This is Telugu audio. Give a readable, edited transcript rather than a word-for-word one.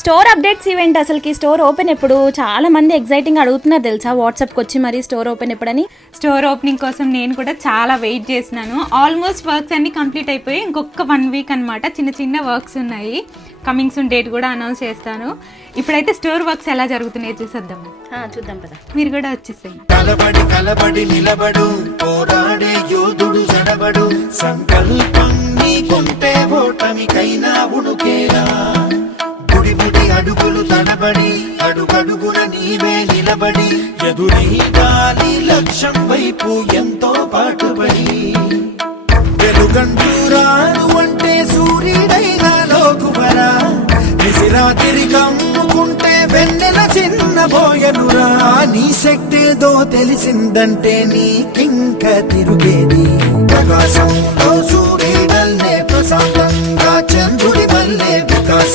స్టోర్ అప్డేట్స్ ఈవెంట్ అసలుకి స్టోర్ ఓపెన్ ఎప్పుడు? చాలా మంది ఎగ్జైటింగ్ అడుగుతున్నారు తెలుసా వాట్సాప్కి వచ్చి మరి స్టోర్ ఓపెన్ ఎప్పుడని. స్టోర్ ఓపెనింగ్ కోసం నేను కూడా చాలా వెయిట్ చేసినాను. ఆల్మోస్ట్ వర్క్స్ అన్ని కంప్లీట్ అయిపోయి ఇంకొక 1 వీక్ అనమాట. చిన్న చిన్న వర్క్స్ ఉన్నాయి. కమింగ్ సూన్ డేట్ కూడా అనౌన్స్ చేస్తాను. ఇప్పుడైతే స్టోర్ వర్క్స్ ఎలా జరుగుతున్నాయో చూసేద్దాం. చూద్దాం కదా, మీరు కూడా వచ్చేసేయండి. కలబడి కలబడి నిలబడు, పోరాడే యోధుడు జడబడు, సంకల్పం నీకుంటే ఓటమికైనా ఉడుకేలా. గుడి గుడి అడుగులు తడబడి, అడుగడుగున నీవే నిలబడి, ఎదురీగాలి లక్ష్యం వైపు ఎంతో పాటుపడి. వెలుగంటూ రాను అంటే సూర్యుడైనా లోకువరా, నిసిరాతిరి కమ్ముకుంటే వెన్నెల చిన్నబోయనురా. నీ శక్తిదో తెలిసిందంటే నీకింక తిరుగేది. ప్రకాశంలో సూర్యుడల్లే ప్రశాంతంగా చంద్రుడి వల్లే వికాసం.